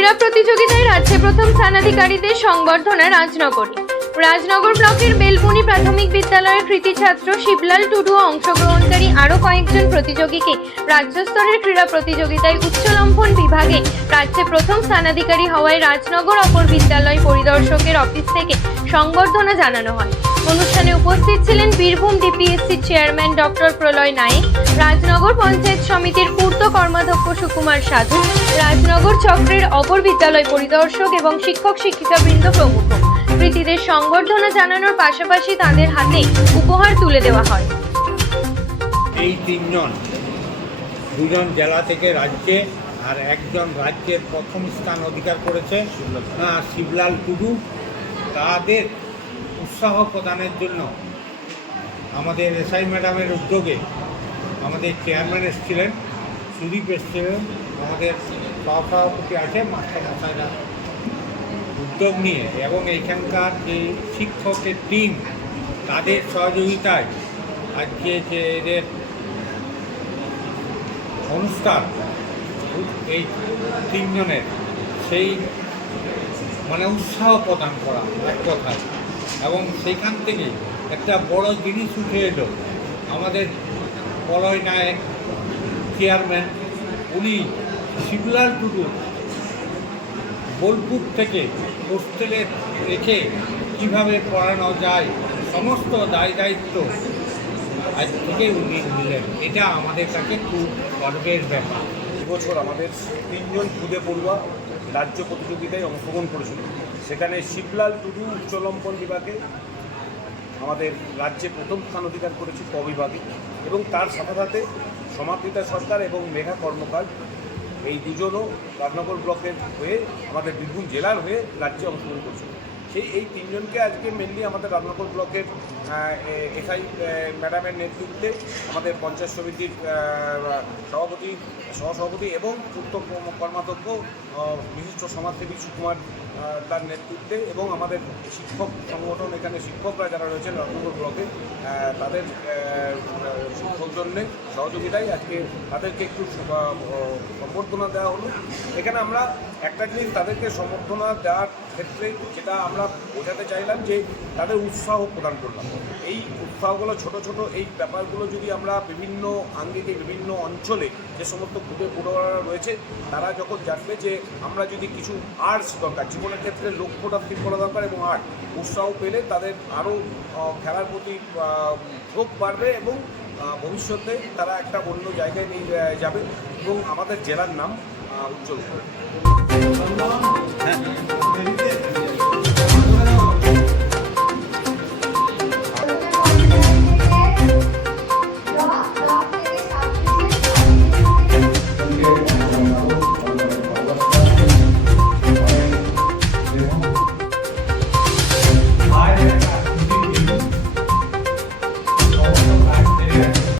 ক্রীড়া প্রতিযোগিতায় রাজ্যে প্রথম স্থানাধিকারীদের সংবর্ধনা রাজনগরে। রাজনগর ব্লকের বেলপুনি প্রাথমিক বিদ্যালয়ের কৃতি ছাত্র শিবলাল টুডু ও অংশগ্রহণকারী আরও কয়েকজন প্রতিযোগীকে রাজ্য স্তরের ক্রীড়া প্রতিযোগিতায় উচ্চলম্ফন বিভাগে রাজ্যে প্রথম স্থানাধিকারী হওয়ায় রাজনগর অপর বিদ্যালয় পরিদর্শকের অফিস থেকে সংবর্ধনা জানানো হয়। অনুষ্ঠানে উপস্থিত ছিলেন বীরভূম ডিপিএসসি চেয়ারম্যান ডক্টর প্রলয় নায়েক, রাজনগর পঞ্চায়েত সমিতির পূর্ত কর্মাধ্যক্ষ সুকুমার সাধু, রাজনগর চক্রের অপর বিদ্যালয় পরিদর্শক এবং শিক্ষক শিক্ষিকাবৃন্দ প্রমুখ। কৃতীদের সংবর্ধনা জানানোর পাশাপাশি তাদের হাতে উপহার তুলে দেওয়া হয়। এই দুজন জেলা থেকে রাজ্যে আর একজন রাজ্যের প্রথম স্থান অধিকার করেছে শিবলাল টুডু। তাদের উৎসাহ প্রদানের জন্য আমাদের এসআই ম্যাডামের উদ্যোগে আমাদের চেয়ারম্যান এসেছিলেন, সুদীপ এসেছিলেন, আমাদের সভাপতি আছে মাস্টারমশাইরা উদ্যোগ নিয়ে, এবং এইখানকার যে শিক্ষকের টিম তাদের সহযোগিতায় আজকে যে এদের অনুষ্ঠান, এই তিনজনের সেই উৎসাহ প্রদান করা এক কথায়, এবং সেইখান থেকে একটা বড় জিনিস উঠে এলো। আমাদের প্রলয় নায়েক চেয়ারম্যান, উনি শিবলাল টুডু বোলপুর থেকে হোস্টেলে রেখে কীভাবে পড়ানো যায় সমস্ত দায় দায়িত্ব আজ থেকে উনি নিলেন। এটা আমাদের কাছে খুব গর্বের ব্যাপার। এবছর আমাদের তিনজন খুদে পড়ুয়া রাজ্য প্রতিযোগিতায় অংশগ্রহণ করেছিল। সেখানে শিবলাল টুডু উচ্চলম্পন বিভাগে আমাদের রাজ্যে প্রথম স্থান অধিকার করেছে ক বিভাগে, এবং তার সাথে সাথে সমাদৃতা সরকার এবং মেঘা কর্মকার এই দুজনও রাজনগর ব্লকের হয়ে আমাদের বীরভূম জেলার হয়ে রাজ্যে অংশগ্রহণ করছে। এই তিনজনকে আজকে মেনলি আমাদের রাজনগর ব্লকের এসআই ম্যাডামের নেতৃত্বে আমাদের পঞ্চায়েত সমিতির সভাপতি, সহসভাপতি এবং পূর্ত কর্মাধ্যক্ষ বিশিষ্ট সমাজসেবী সুকুমার তার নেতৃত্বে, এবং আমাদের শিক্ষক সংগঠন, এখানে শিক্ষকরা যারা রয়েছেন রাজনগর ব্লকে, তাদের সৌজন্যে সহযোগিতায় আজকে তাদেরকে একটু সম্বর্ধনা দেওয়া হলো। এখানে আমরা একটা জিনিস তাদেরকে সম্বর্ধনা দেওয়ার ক্ষেত্রে যেটা আমরা বোঝাতে চাইলাম যে তাদের উৎসাহ প্রদান করলাম। এই উৎসাহগুলো ছোট ছোট এই ব্যাপারগুলো যদি আমরা বিভিন্ন আঙ্গিকে বিভিন্ন অঞ্চলে যে সমস্ত খুদে পড়ুয়ারা রয়েছে তারা যখন জানবে যে আমরা যদি কিছু আর্টস দরকার, জীবনের ক্ষেত্রে লক্ষ্যটা ঠিক করা দরকার, এবং আর্ট উৎসাহ পেলে তাদের আরও খেলার প্রতি ঝোঁক বাড়বে এবং ভবিষ্যতে তারা একটা অন্য জায়গায় নিয়ে যাবে এবং আমাদের জেলার নাম উজ্জ্বল করবে।